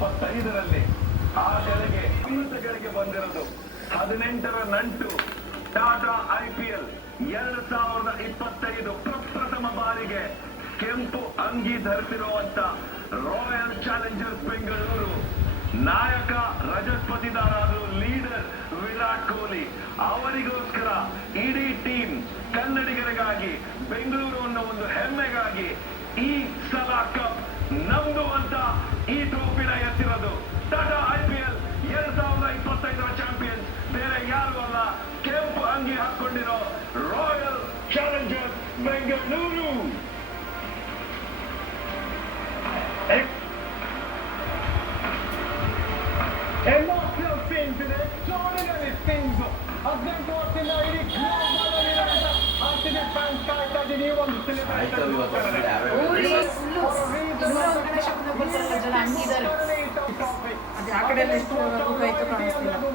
2025ರಲ್ಲಿ ಆ ಗಳಿಗೆ ಉನ್ನತಗಳಿಗೆ ಬಂದಿರೋದು 18ರ ನಂಟು ಟಾಟಾ IPL 2025 ಪ್ರಪ್ರಥಮ ಬಾರಿಗೆ ಕೆಂಪು ಅಂಗಿ ಧರಿಸಿರುವಂತ ರಾಯಲ್ ಚಾಲೆಂಜರ್ಸ್ ಬೆಂಗಳೂರು ನಾಯಕ ರಜತ್ ಪತಿದಾರರು ಲೀಡರ್ ವಿರಾಟ್ ಕೊಹ್ಲಿ ಅವರಿಗೋಸ್ಕರ ಇಡೀ ಟೀಮ್ ಕನ್ನಡಿಗರಿಗಾಗಿ ಬೆಂಗಳೂರು ಅನ್ನೋ ಒಂದು ಹೆಮ್ಮೆಗಾಗಿ ಈ ಸಲ ಕಪ್ ನಮ್ದು ಅಂತ ಈ ಟ್ರೋಫಿನ ಎತ್ತಿರೋದು ಟಾಟಾ IPL 2025ರ ಚಾಂಪಿಯನ್ಸ್ ಬೇರೆ ಯಾರು ಅಲ್ಲ, ಕೆಂಪು ಅಂಗಿ ಹಾಕೊಂಡಿರೋ Royal Challengers Bengaluru. Emotional scenes in extraordinary scenes. 18 ವರ್ಷದಿಂದ ಇಡೀ RCB fans ಕಾಯ್ತಾ ಇದ್ದೀನಿ ಈ ಒಂದು ಸೆಲೆಬ್ರೇಷನ್.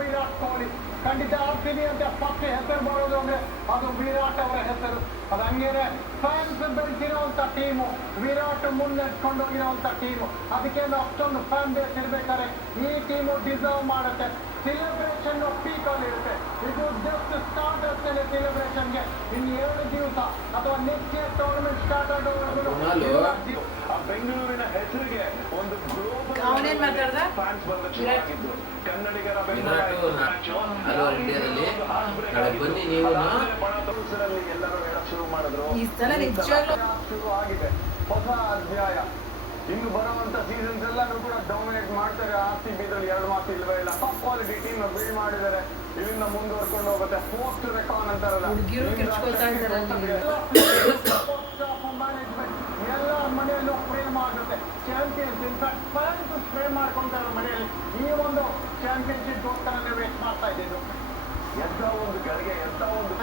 ವಿರಾಟ್ ಕೊಹ್ಲಿ ಖಂಡಿತ RCB ಅಂತ ಫಸ್ಟ್ ಹೆಸರು ಬರೋದು ಅಂದ್ರೆ ಅದು ವಿರಾಟ್ ಅವರ ಹೆಸರು. ಅದು ಹಂಗೇನೆ ಫ್ಯಾನ್ಸ್ ಬೆಳೆಸಿರುವಂತ ಟೀಮು, ವಿರಾಟ್ ಮುನ್ನಡೆಸ್ಕೊಂಡು ಹೋಗಿರುವಂತ ಟೀಮು, ಅದಕ್ಕೆ ಅಷ್ಟೊಂದು ಫ್ಯಾನ್ ಬೇಸ್ ಇರ್ಬೇಕಾದ್ರೆ ಈ ಟೀಮು ಡಿಸರ್ವ್ ಮಾಡುತ್ತೆ. ಸೆಲೆಬ್ರೇಷನ್ ಪೀಕ್ ಅಲ್ಲಿ ಇರುತ್ತೆ. ಇದು ಜಸ್ಟ್ ಸ್ಟಾರ್ಟ್ ಆಗ್ತದೆ ಸೆಲೆಬ್ರೇಷನ್ಗೆ. ಇನ್ನು 2 ದಿವಸ ಅಥವಾ ನೆಕ್ಸ್ಟ್ ಇಯರ್ ಟೂರ್ನಮೆಂಟ್ ಸ್ಟಾರ್ಟ್ ಆಗೋವರೆಗೂ ಬೆಂಗಳೂರಿನ ಹೆಸರಿಗೆ ಒಂದು ಗ್ಲೋಬಲ್ ಫ್ಯಾನ್ಸ್ ಬಂದಿದ್ದು ಕನ್ನಡಿಗರ ಎಲ್ಲರೂ ಹೇಳಕ್ ಶುರು ಮಾಡಿದ್ರು. ಶುರು ಆಗಿದೆ ಹೊಸ ಅಧ್ಯಾಯ. ಇನ್ನು ಬರುವಂತ ಸೀಸನ್ಸ್ ಎಲ್ಲಾನು ಕೂಡ ಡಾಮಿನೇಟ್ ಮಾಡ್ತಾರೆ. RCB ಇದ್ರಲ್ಲಿ 2 ಮಾತು ಇಲ್ವೇ ಇಲ್ಲ. ಟಾಪ್ ಕ್ವಾಲಿಟಿ ಟೀಮ್ ಬಿಲ್ಡ್ ಮಾಡಿದ್ದಾರೆ. ಇಲ್ಲಿಂದ ಮುಂದುವರ್ಕೊಂಡು ಹೋಗುತ್ತೆ. ಪೋಸ್ಟ್ ರೆಕಾರ್ಡ್ ಅಂತಾರಲ್ಲ, ಎಲ್ಲ ಮನೆಯಲ್ಲೂ ಪ್ರೇಮ್ ಆಗುತ್ತೆ. ಚಾಂಪಿಯನ್ಸ್ ಇನ್ಫ್ಯಾಕ್ಟ್ ಫ್ಯಾನ್ಸ್ ಪ್ರೇಮ್ ಮಾಡ್ಕೊಂತಾರೆ ಮನೆಯಲ್ಲಿ. ಈ ಒಂದು ಚಾಂಪಿಯನ್ಶಿಪ್ ಗೋಸ್ಕರ ವೇಟ್ ಮಾಡ್ತಾ ಇದ್ದಿದ್ದು. ಎಂತ ಒಂದು ಗಳಿಗೆ, ಎಂತ ಒಂದು